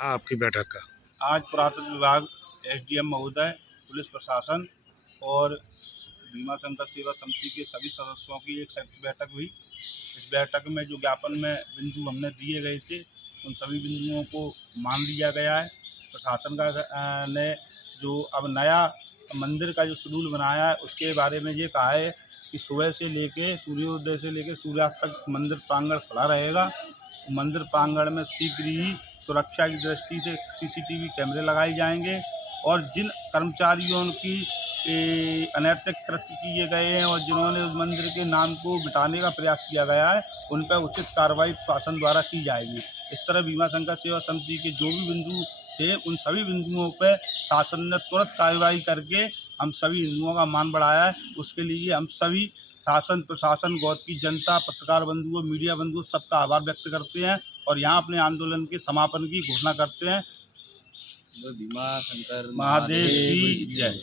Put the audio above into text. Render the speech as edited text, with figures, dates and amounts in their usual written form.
आपकी बैठक का? आज पुरातत्व विभाग, एसडीएम महोदय, पुलिस प्रशासन और भीमा शंकर सेवा समिति के सभी सदस्यों की एक संयुक्त बैठक हुई। इस बैठक में जो ज्ञापन में बिंदु हमने दिए गए थे, उन सभी बिंदुओं को मान लिया गया है। प्रशासन ने जो अब नया मंदिर का जो शेड्यूल बनाया है, उसके बारे में ये कहा है कि सुबह से लेके सूर्योदय से लेके सूर्यास्त तक मंदिर प्रांगण खुला रहेगा। मंदिर प्रांगण में शीघ्र ही सुरक्षा की दृष्टि से सीसीटीवी कैमरे लगाए जाएंगे और जिन कर्मचारियों की अनैतिक कृत्य किए गए हैं और जिन्होंने उस मंदिर के नाम को मिटाने का प्रयास किया गया है, उन पर उचित कार्रवाई शासन द्वारा की जाएगी। इस तरह भीमा शंकर सेवा समिति के जो भी बिंदु थे, उन सभी बिंदुओं पर शासन ने तुरंत कार्रवाई करके हम सभी हिंदुओं का मान बढ़ाया है। उसके लिए हम सभी शासन, प्रशासन, गौत की जनता, पत्रकार बंधुओं, मीडिया बंधुओं सबका आभार व्यक्त करते हैं और यहाँ अपने आंदोलन के समापन की घोषणा करते हैं। भीमा शंकर महादेव की जय।